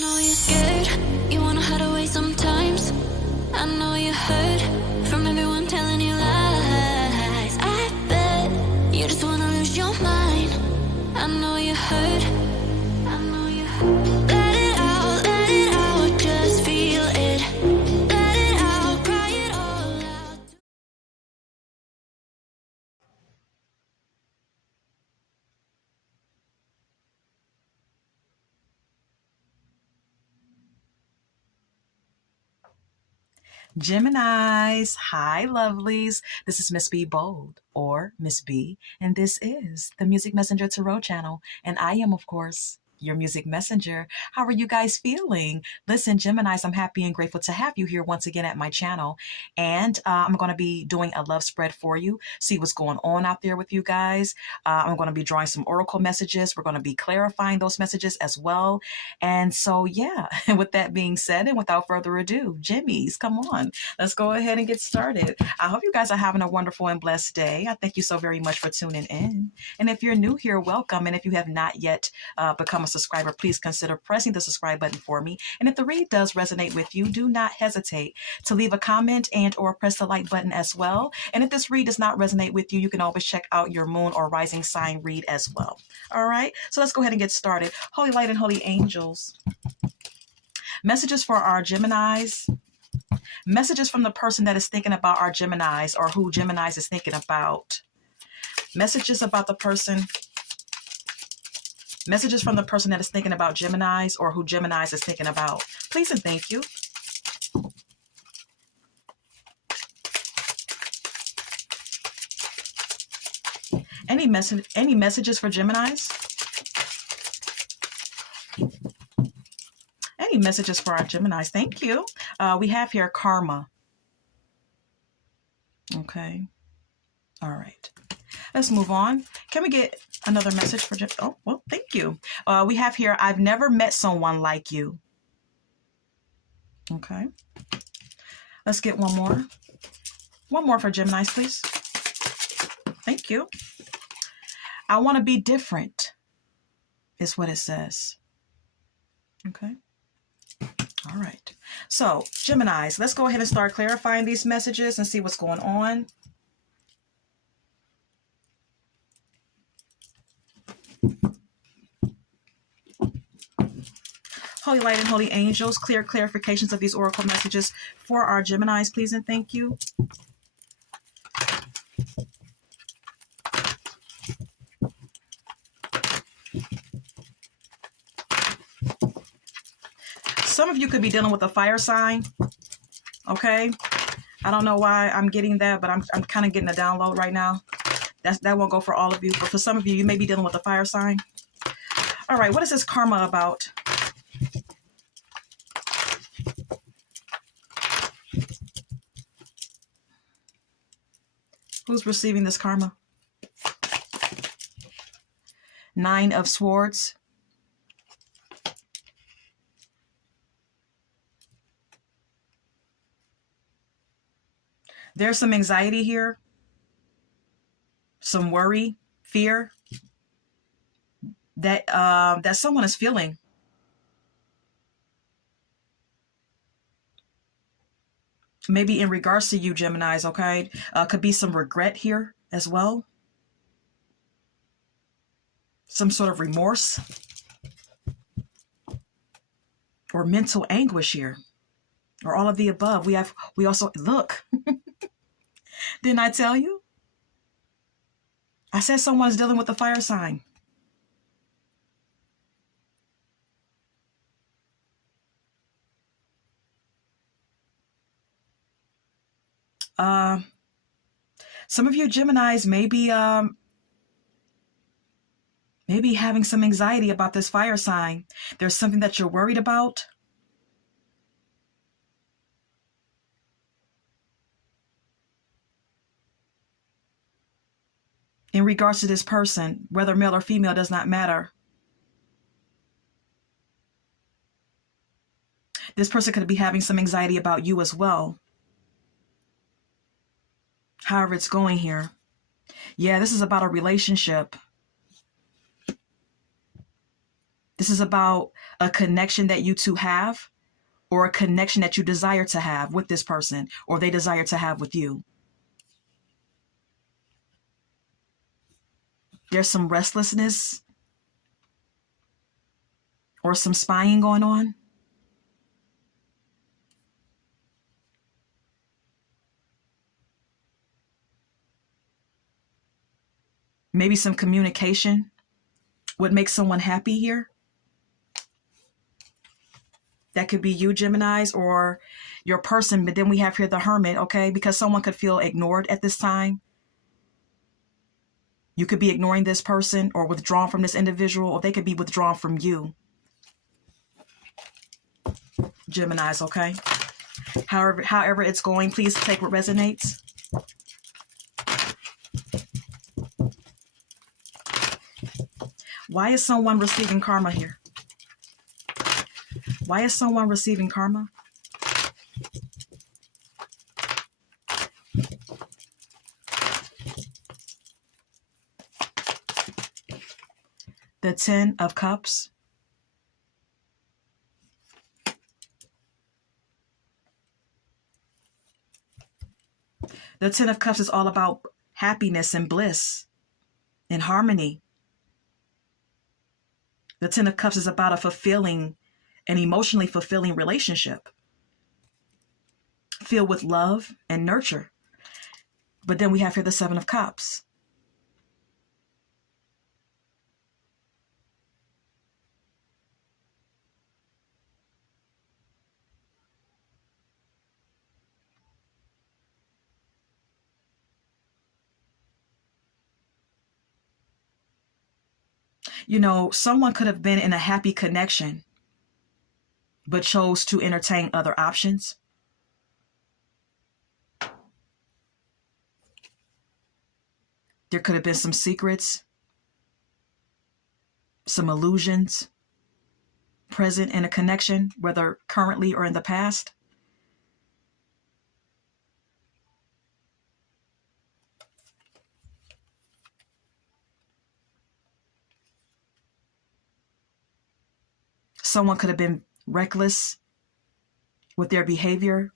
know you're scared, you wanna hide away sometimes. I know you hurt from everyone telling you lies. I bet you just wanna lose your mind. I know you hurt, I know you hurt. Let it out, just feel it. Let it out, cry it all out. Geminis, hi lovelies. This is Miss B Bold, or Miss B, and this is the Music Messenger Tarot channel. And I am, of course, your music messenger. How are you guys feeling? Listen, Geminis, I'm happy and grateful to have you here once again at my channel. And I'm going to be doing a love spread for you, see what's going on out there with you guys. I'm going to be drawing some oracle messages. We're going to be clarifying those messages as well. And so, yeah, with that being said, and without further ado, Jimmies, come on, let's go ahead and get started. I hope you guys are having a wonderful and blessed day. I thank you so very much for tuning in. And if you're new here, welcome. And if you have not yet become a subscriber, please consider pressing the subscribe button for me. And if the read does resonate with you, do not hesitate to leave a comment and or press the like button as well. And if this read does not resonate with you, you can always check out your moon or rising sign read as well. All right, so let's go ahead and get started. Holy light and holy angels, messages for our Geminis. Messages from the person that is thinking about our Geminis, or who Geminis is thinking about. Messages about the person. Messages from the person that is thinking about Geminis, or who Geminis is thinking about. Please and thank you. Any messages for Geminis? Any messages for our Geminis? Thank you. We have here karma. Okay. All right. Let's move on. Can we get another message for Gemini? Oh, well, thank you. We have here, I've never met someone like you. Okay. Let's get one more. One more for Geminis, please. Thank you. I want to be different, is what it says. Okay. All right. So, Geminis, let's go ahead and start clarifying these messages and see what's going on. Holy light and holy angels, clear clarifications of these oracle messages for our Geminis, please and thank you. Some of you could be dealing with a fire sign, okay? I don't know why I'm getting that, but I'm kind of getting a download right now. That won't go for all of you, but for some of you, you may be dealing with a fire sign. All right, what is this karma about? Who's receiving this karma? Nine of Swords. There's some anxiety here, some worry, fear that that someone is feeling. Maybe in regards to you, Geminis, okay? Could be some regret here as well. Some sort of remorse or mental anguish here, or all of the above. We also, look, didn't I tell you? I said someone's dealing with a fire sign. Some of you Geminis maybe having some anxiety about this fire sign. There's something that you're worried about. In regards to this person, whether male or female does not matter. This person could be having some anxiety about you as well. However it's going here. Yeah, this is about a relationship. This is about a connection that you two have, or a connection that you desire to have with this person, or they desire to have with you. There's some restlessness or some spying going on. Maybe some communication would make someone happy here. That could be you, Geminis, or your person. But then we have here the Hermit, okay? Because someone could feel ignored at this time. You could be ignoring this person or withdrawn from this individual, or they could be withdrawn from you. Geminis, okay? However it's going, please take what resonates. Why is someone receiving karma here? Why is someone receiving karma? The Ten of Cups. The Ten of Cups is all about happiness and bliss and harmony. The Ten of Cups is about a fulfilling and emotionally fulfilling relationship filled with love and nurture. But then we have here the Seven of Cups. You know, someone could have been in a happy connection, but chose to entertain other options. There could have been some secrets, some illusions present in a connection, whether currently or in the past. Someone could have been reckless with their behavior,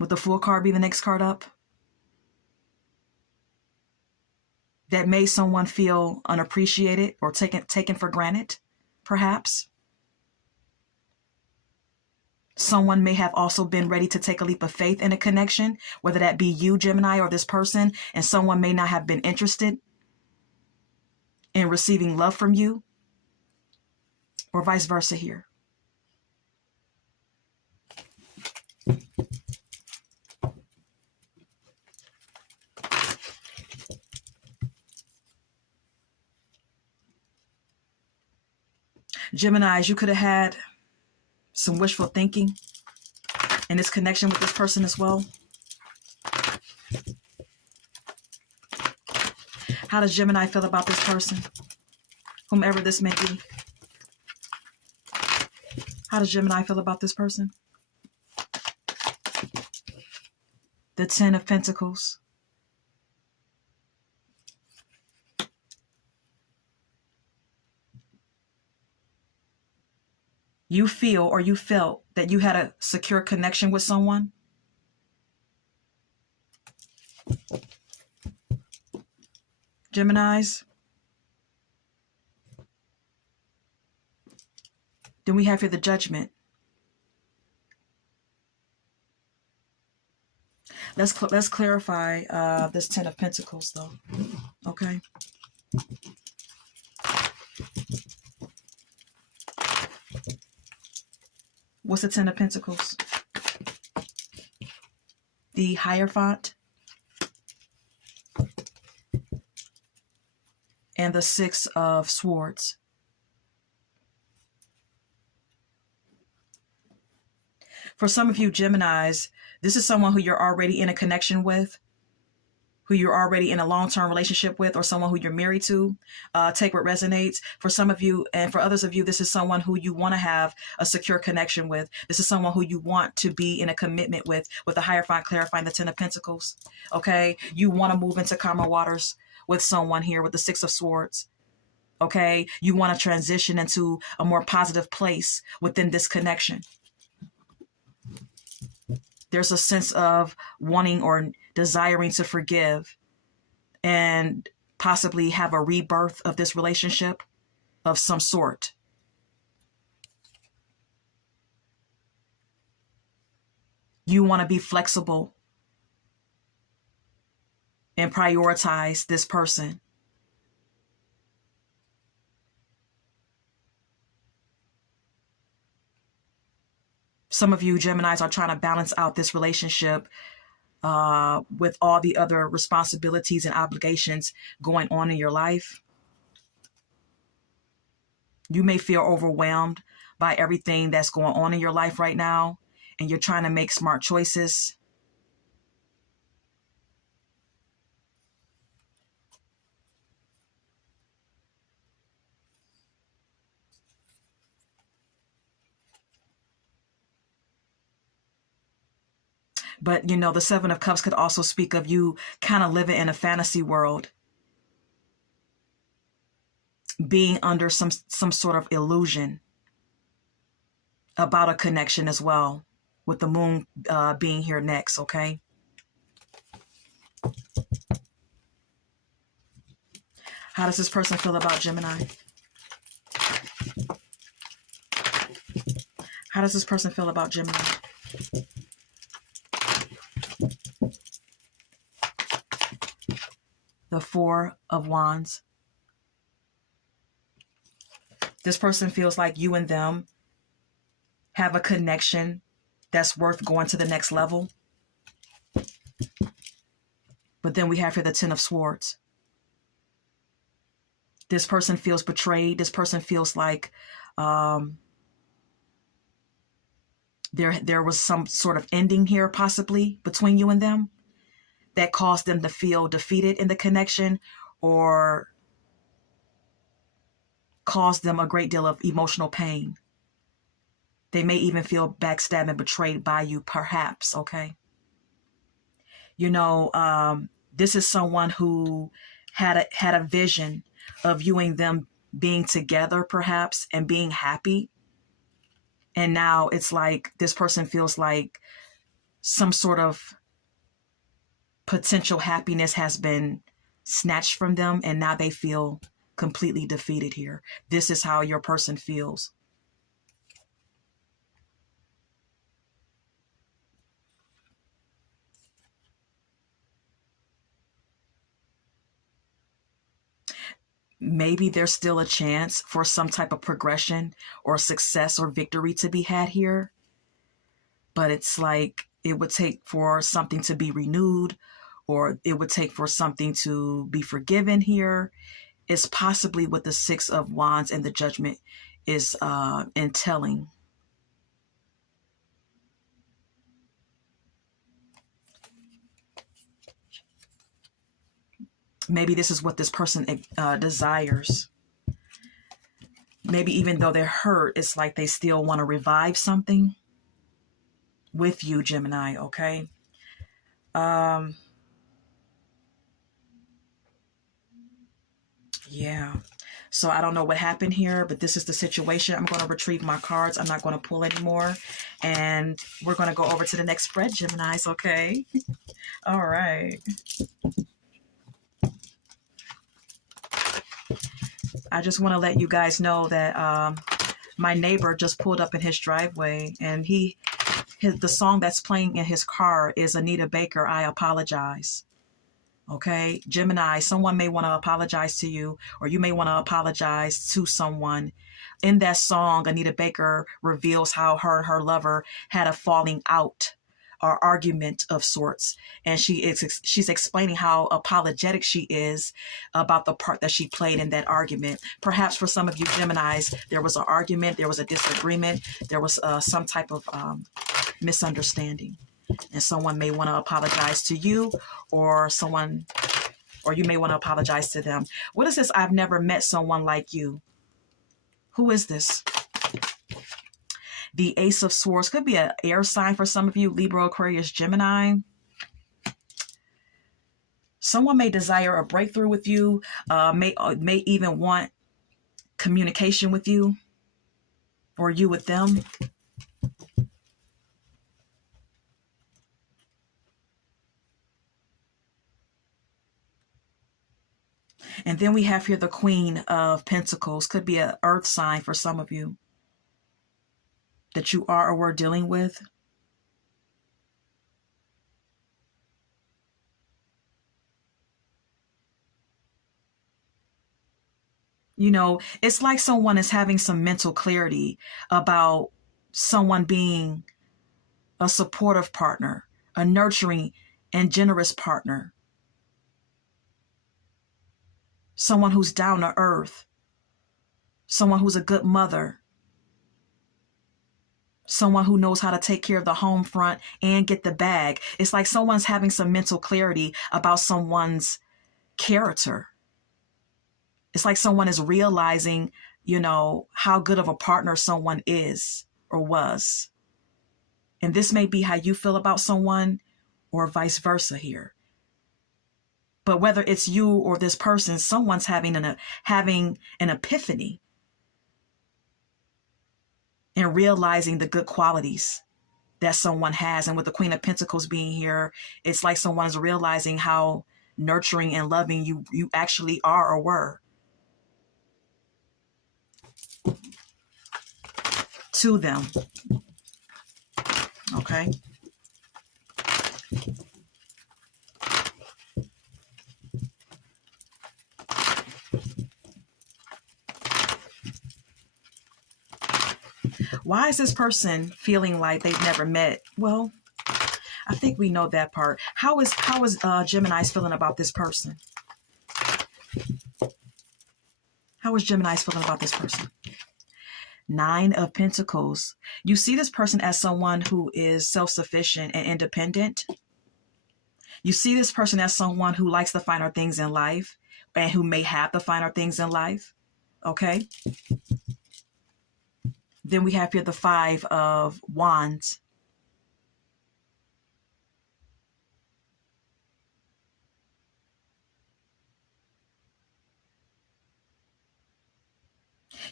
with the Fool card being the next card up. That made someone feel unappreciated or taken for granted, perhaps. Someone may have also been ready to take a leap of faith in a connection, whether that be you, Gemini, or this person, and someone may not have been interested in receiving love from you, or vice versa here. Geminis, you could have had some wishful thinking in this connection with this person as well. How does Gemini feel about this person? Whomever this may be. How does Gemini feel about this person? The Ten of Pentacles. You feel or you felt that you had a secure connection with someone. Geminis. Then we have here the Judgment. Let's clarify this Ten of Pentacles, though. Okay. What's the Ten of Pentacles? The Hierophant and the Six of Swords. For some of you Geminis, this is someone who you're already in a connection with, who you're already in a long-term relationship with, or someone who you're married to. Take what resonates. For some of you, and for others of you, this is someone who you want to have a secure connection with. This is someone who you want to be in a commitment with the Hierophant clarifying the Ten of Pentacles. Okay? You want to move into calmer waters with someone here with the Six of Swords. Okay, you want to transition into a more positive place within this connection. There's a sense of wanting or desiring to forgive and possibly have a rebirth of this relationship of some sort. You want to be flexible and prioritize this person. Some of you Geminis are trying to balance out this relationship with all the other responsibilities and obligations going on in your life. You may feel overwhelmed by everything that's going on in your life right now, and you're trying to make smart choices. But, you know, the Seven of Cups could also speak of you kind of living in a fantasy world, being under some sort of illusion about a connection as well, with the moon being here next, okay? How does this person feel about Gemini? How does this person feel about Gemini? The Four of Wands. This person feels like you and them have a connection that's worth going to the next level. But then we have here the Ten of Swords. This person feels betrayed. This person feels like there was some sort of ending here possibly between you and them that caused them to feel defeated in the connection, or caused them a great deal of emotional pain. They may even feel backstabbed and betrayed by you, perhaps, okay? You know, this is someone who had a vision of you and them being together, perhaps, and being happy. And now it's like this person feels like some sort of potential happiness has been snatched from them, and now they feel completely defeated here. This is how your person feels. Maybe there's still a chance for some type of progression or success or victory to be had here. But it's like it would take for something to be renewed, or it would take for something to be forgiven here. It's possibly what the Six of Wands and the Judgment is entailing. Maybe this is what this person desires. Maybe even though they're hurt, it's like they still want to revive something with you, Gemini, okay? Yeah. So I don't know what happened here, but this is the situation. I'm going to retrieve my cards. I'm not going to pull anymore. And we're going to go over to the next spread, Geminis, okay? All right. I just want to let you guys know that my neighbor just pulled up in his driveway, and the song that's playing in his car is Anita Baker, I Apologize. Okay, Gemini, someone may want to apologize to you, or you may want to apologize to someone. In that song, Anita Baker reveals how her and her lover had a falling out or argument of sorts. And she's explaining how apologetic she is about the part that she played in that argument. Perhaps for some of you Geminis, there was an argument, there was a disagreement, there was some type of misunderstanding. And someone may want to apologize to you, or you may want to apologize to them. What is this? I've never met someone like you. Who is this? The Ace of Swords could be an air sign for some of you, Libra, Aquarius, Gemini. Someone may desire a breakthrough with you, may even want communication with you, or you with them. And then we have here the Queen of Pentacles. Could be an earth sign for some of you that you are or were dealing with. You know, it's like someone is having some mental clarity about someone being a supportive partner, a nurturing and generous partner, someone who's down to earth, someone who's a good mother, someone who knows how to take care of the home front and get the bag. It's like someone's having some mental clarity about someone's character. It's like someone is realizing, you know, how good of a partner someone is or was. And this may be how you feel about someone or vice versa here. But whether it's you or this person, someone's having an epiphany and realizing the good qualities that someone has. And with the Queen of Pentacles being here, it's like someone's realizing how nurturing and loving you actually are or were to them. Okay. Why is this person feeling like they've never met? Well, I think we know that part. How is Gemini's feeling about this person? How is Gemini's feeling about this person? Nine of Pentacles. You see this person as someone who is self-sufficient and independent. You see this person as someone who likes the finer things in life and who may have the finer things in life. Okay. Then we have here the Five of Wands.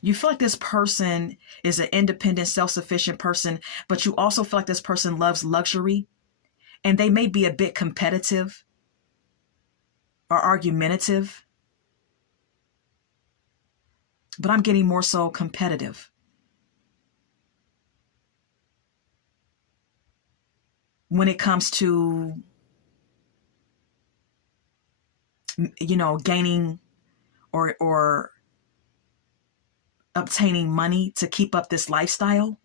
You feel like this person is an independent, self-sufficient person, but you also feel like this person loves luxury, and they may be a bit competitive or argumentative, but I'm getting more so competitive. When it comes to, you know, gaining or obtaining money to keep up this lifestyle.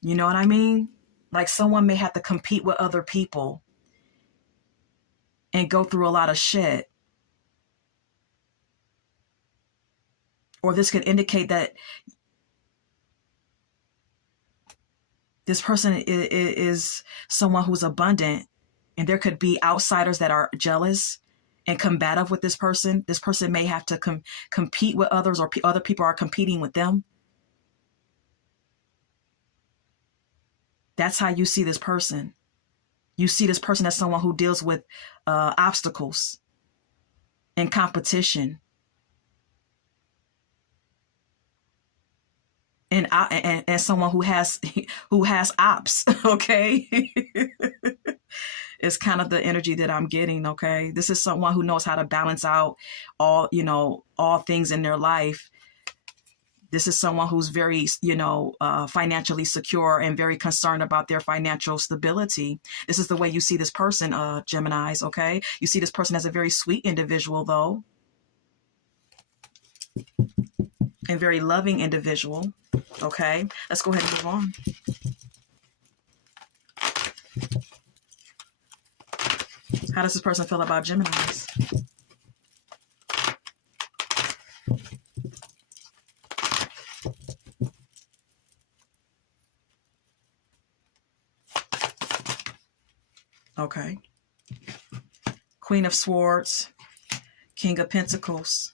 You know what I mean? Like someone may have to compete with other people and go through a lot of shit. Or this could indicate that this person is someone who's abundant, and there could be outsiders that are jealous and combative with this person. This person may have to compete with others, or other people are competing with them. That's how you see this person. You see this person as someone who deals with obstacles and competition. And someone who has ops, okay? It's kind of the energy that I'm getting, okay? This is someone who knows how to balance out all things in their life. This is someone who's very, financially secure and very concerned about their financial stability. This is the way you see this person, Geminis, okay? You see this person as a very sweet individual, though. And very loving individual. Okay, let's go ahead and move on. How does this person feel about Geminis? Okay. Queen of Swords, King of Pentacles.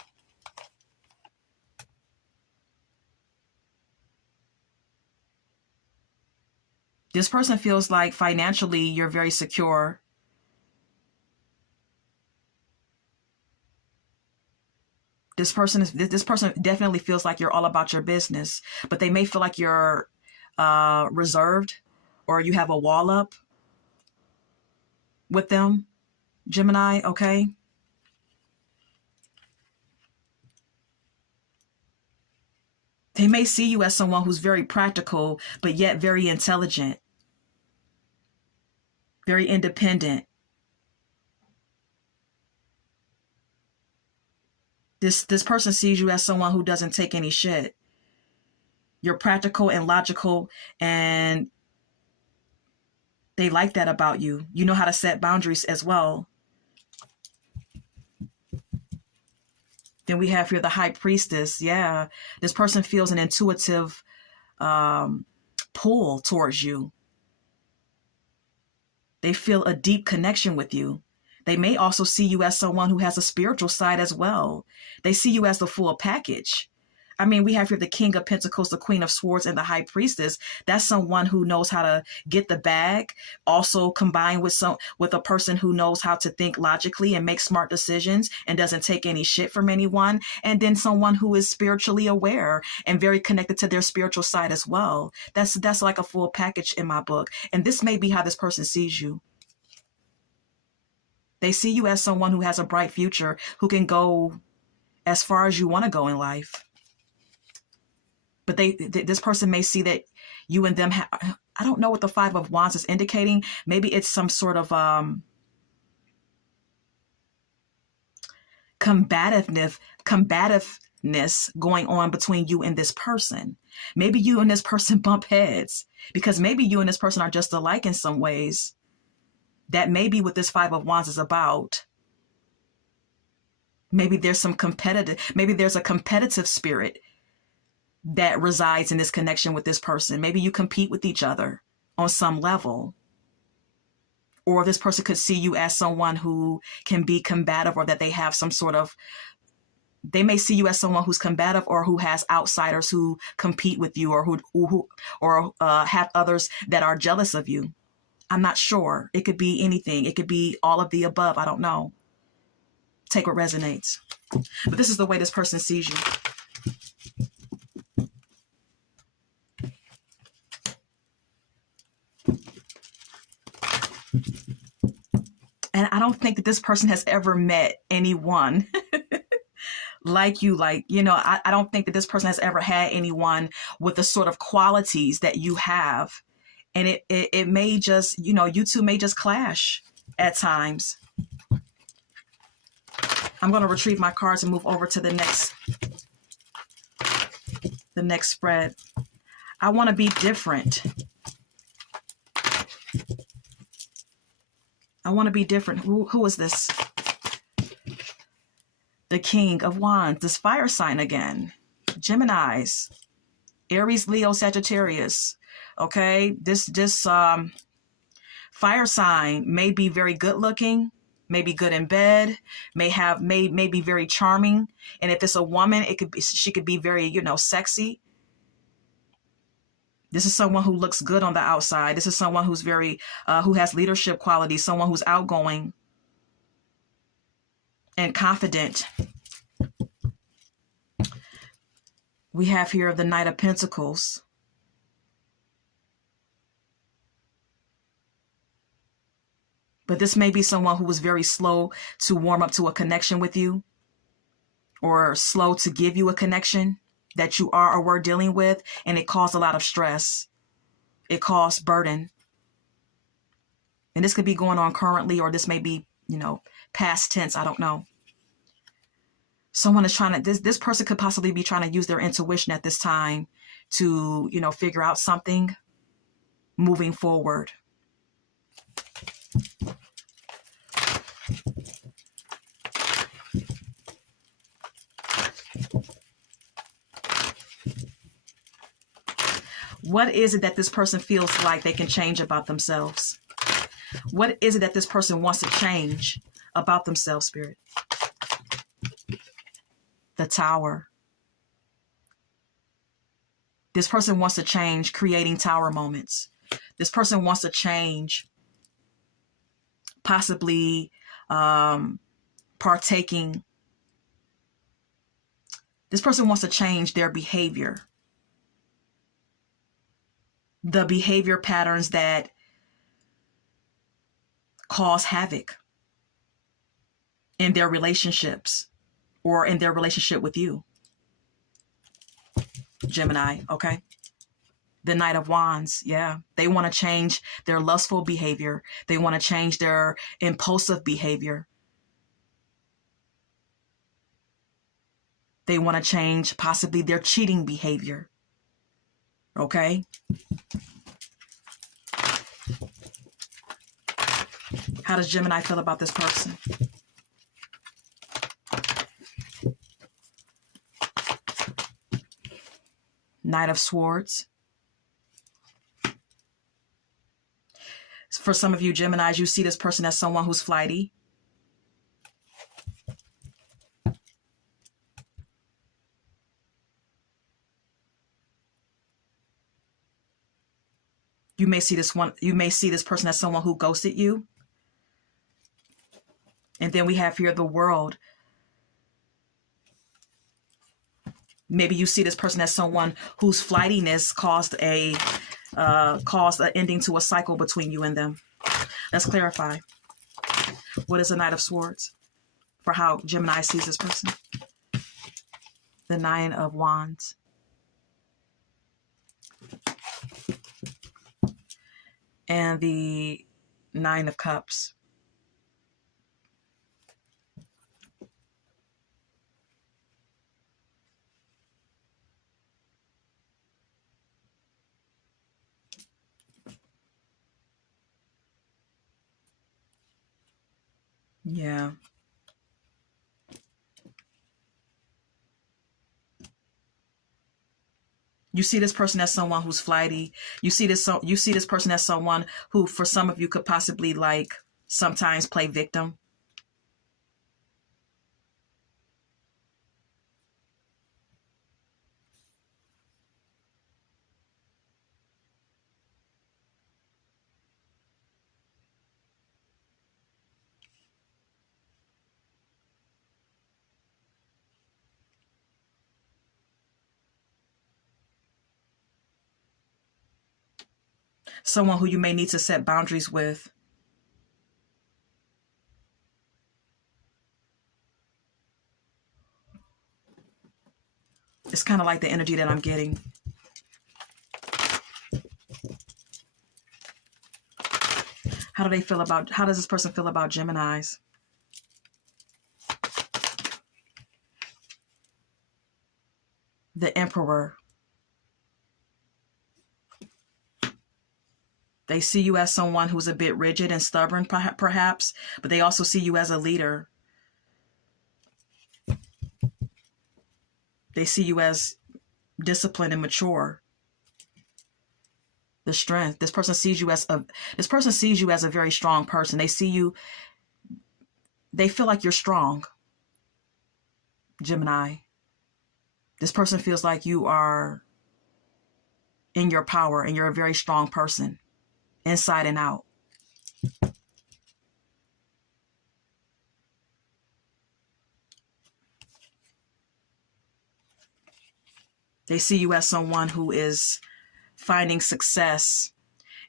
This person feels like financially you're very secure. This person definitely feels like you're all about your business, but they may feel like you're reserved, or you have a wall up with them, Gemini, okay? They may see you as someone who's very practical, but yet very intelligent, very independent. This person sees you as someone who doesn't take any shit. You're practical and logical, and they like that about you. You know how to set boundaries as well. Then we have here the High Priestess. Yeah, this person feels an intuitive pull towards you. They feel a deep connection with you. They may also see you as someone who has a spiritual side as well. They see you as the full package. I mean, we have here the King of Pentacles, the Queen of Swords, and the High Priestess. That's someone who knows how to get the bag, also combined with a person who knows how to think logically and make smart decisions and doesn't take any shit from anyone. And then someone who is spiritually aware and very connected to their spiritual side as well. That's like a full package in my book. And this may be how this person sees you. They see you as someone who has a bright future, who can go as far as you want to go in life. But this person may see that you and them I don't know what the Five of Wands is indicating. Maybe it's some sort of combativeness going on between you and this person. Maybe you and this person bump heads, because maybe you and this person are just alike in some ways. That may be what this Five of Wands is about. Maybe there's a competitive spirit that resides in this connection with this person. Maybe you compete with each other on some level. Or this person could see you as someone who can be combative, or that they have some sort of, they may see you as someone who's combative, or who has outsiders who compete with you, or who have others that are jealous of you. I'm not sure. It could be anything. It could be all of the above. I don't know. Take what resonates. But this is the way this person sees you. And I don't think that this person has ever met anyone like you. I don't think that this person has ever had anyone with the sort of qualities that you have. And it may just, you two may just clash at times. I'm going to retrieve my cards and move over to the next spread. I want to be different. I want to be different. Who is this? The King of Wands, this fire sign again. Geminis, Aries, Leo, Sagittarius. Okay, this fire sign may be very good looking, may be good in bed, may be very charming. And if it's a woman, she could be very, sexy. This is someone who looks good on the outside. This is someone who's who has leadership qualities, someone who's outgoing and confident. We have here the Knight of Pentacles. But this may be someone who was very slow to warm up to a connection with you, or slow to give you a connection that you are or were dealing with, and it caused a lot of stress. It caused burden. And this could be going on currently, or this may be, past tense. I don't know. Someone is trying to, this person could possibly be trying to use their intuition at this time to, figure out something moving forward. What is it that this person feels like they can change about themselves? What is it that this person wants to change about themselves, Spirit? The Tower. This person wants to change creating tower moments. This person wants to change, possibly partaking. This person wants to change their behavior. The behavior patterns that cause havoc in their relationships or in their relationship with you, Gemini, okay? The Knight of Wands, yeah. They want to change their lustful behavior. They want to change their impulsive behavior. They want to change possibly their cheating behavior, okay? How does Gemini feel about this person? Knight of Swords. For some of you Geminis, you see this person as someone who's flighty. You may see this person as someone who ghosted you. And then we have here the World. Maybe you see this person as someone whose flightiness caused an ending to a cycle between you and them. Let's clarify. What is the Knight of Swords for how Gemini sees this person? The Nine of Wands. And the Nine of Cups. Yeah. You see this person as someone who's flighty. You see this person as someone who, for some of you, could possibly like sometimes play victim. Someone who you may need to set boundaries with. It's kind of like the energy that I'm getting. How does this person feel about Geminis? The Emperor. They see you as someone who's a bit rigid and stubborn, perhaps, but they also see you as a leader. They see you as disciplined and mature. The Strength. This person sees you as a very strong person. They feel like you're strong, Gemini. This person feels like you are in your power and you're a very strong person, inside and out. They see you as someone who is finding success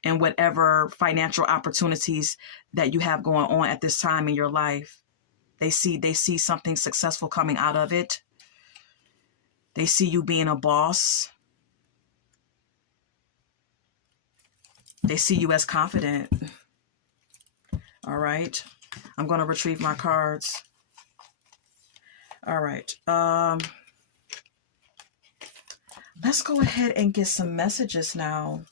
in whatever financial opportunities that you have going on at this time in your life. They see something successful coming out of it. They see you being a boss. They see you as confident. All right. I'm going to retrieve my cards. All right. Let's go ahead and get some messages now.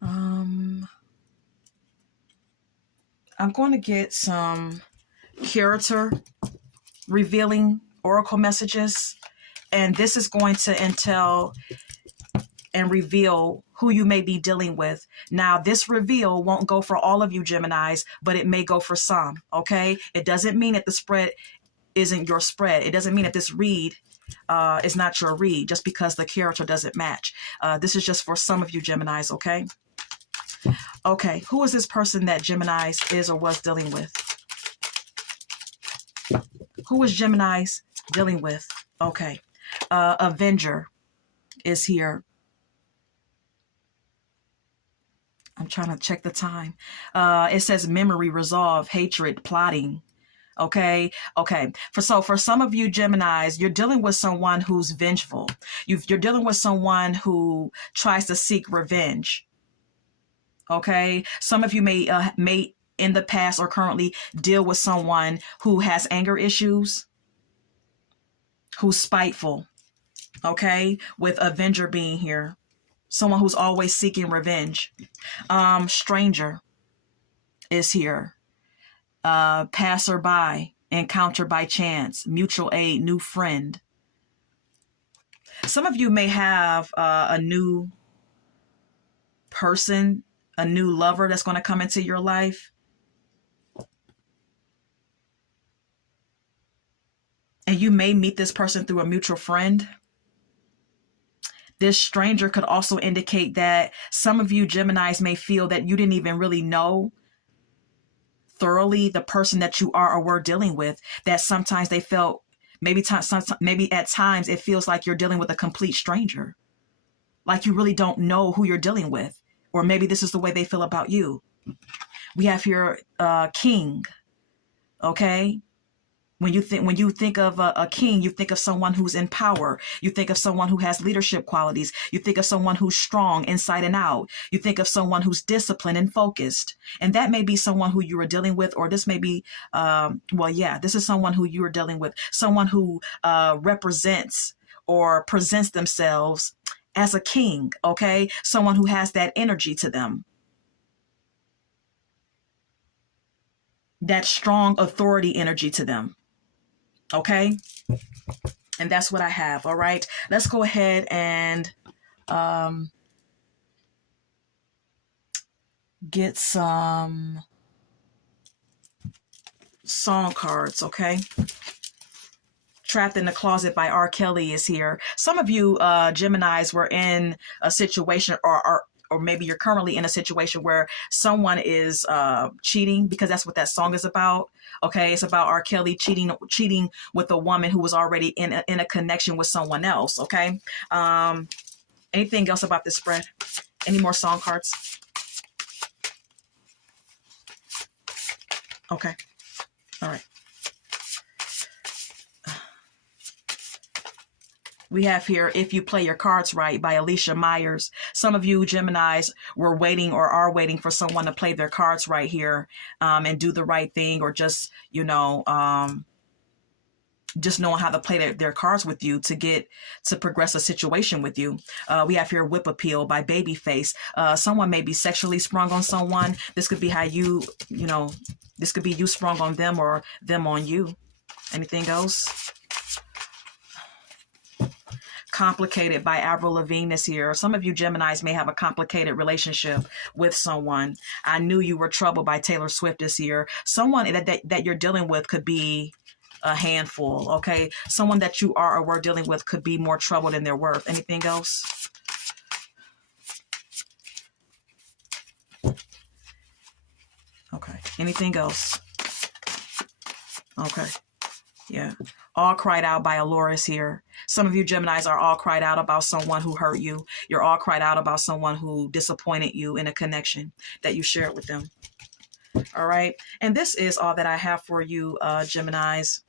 I'm going to get some character revealing oracle messages, and this is going to entail and reveal who you may be dealing with. Now, this reveal won't go for all of you Geminis, but it may go for some, okay? It doesn't mean that the spread isn't your spread. It doesn't mean that this read is not your read just because the character doesn't match. This is just for some of you Geminis, okay? Okay, who is this person that Geminis is or was dealing with? Who is Geminis dealing with? Okay, Avenger is here. I'm trying to check the time. It says memory, resolve, hatred, plotting. Okay. For some of you Geminis, you're dealing with someone who's vengeful. You're dealing with someone who tries to seek revenge. Okay. Some of you may in the past or currently deal with someone who has anger issues, who's spiteful. Okay. With Avenger being here, someone who's always seeking revenge. Stranger is here. Passerby, encounter by chance, mutual aid, new friend. Some of you may have a new person, a new lover that's going to come into your life. And you may meet this person through a mutual friend. This stranger could also indicate that some of you Geminis may feel that you didn't even really know thoroughly the person that you are or were dealing with, that sometimes they felt maybe at times it feels like you're dealing with a complete stranger, like you really don't know who you're dealing with, or maybe this is the way they feel about you. We have here king. Okay, when you think of a king, you think of someone who's in power. You think of someone who has leadership qualities. You think of someone who's strong inside and out. You think of someone who's disciplined and focused. And that may be someone who you are dealing with, or this may be, this is someone who you are dealing with, someone who represents or presents themselves as a king, okay? Someone who has that energy to them, that strong authority energy to them. Okay. And that's what I have. All right. Let's go ahead and get some song cards. Okay. Trapped in the Closet by R. Kelly is here. Some of you Geminis were in a situation or maybe you're currently in a situation where someone is cheating, because that's what that song is about. Okay, it's about R. Kelly cheating with a woman who was already in a connection with someone else. Okay. Anything else about this spread? Any more song cards? Okay. All right. We have here If You Play Your Cards Right by Alicia Myers. Some of you Geminis were waiting or are waiting for someone to play their cards right here and do the right thing, or just, just knowing how to play their cards with you to progress a situation with you. We have here Whip Appeal by Babyface. Someone may be sexually sprung on someone. This could be how this could be you sprung on them or them on you. Anything else? Complicated by Avril Lavigne is here. Some of you Geminis may have a complicated relationship with someone. I Knew You Were Trouble by Taylor Swift is here. Someone that you're dealing with could be a handful, okay? Someone that you are or were dealing with could be more trouble than they're worth. Anything else? Okay. Anything else? Okay. Yeah. All Cried Out by Allura is here. Some of you Geminis are all cried out about someone who hurt you. You're all cried out about someone who disappointed you in a connection that you shared with them. All right. And this is all that I have for you, Geminis.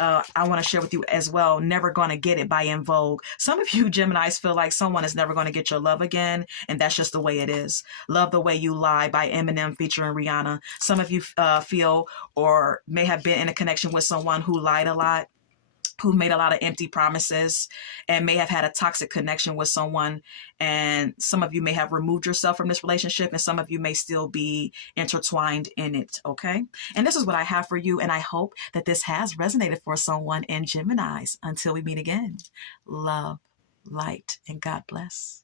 I want to share with you as well, Never Gonna Get It by In Vogue. Some of you Geminis feel like someone is never going to get your love again, and that's just the way it is. Love the Way You Lie by Eminem featuring Rihanna. Some of you feel or may have been in a connection with someone who lied a lot, who made a lot of empty promises, and may have had a toxic connection with someone. And some of you may have removed yourself from this relationship, and some of you may still be intertwined in it. Okay. And this is what I have for you. And I hope that this has resonated for someone in Geminis. Until we meet again, love, light, and God bless.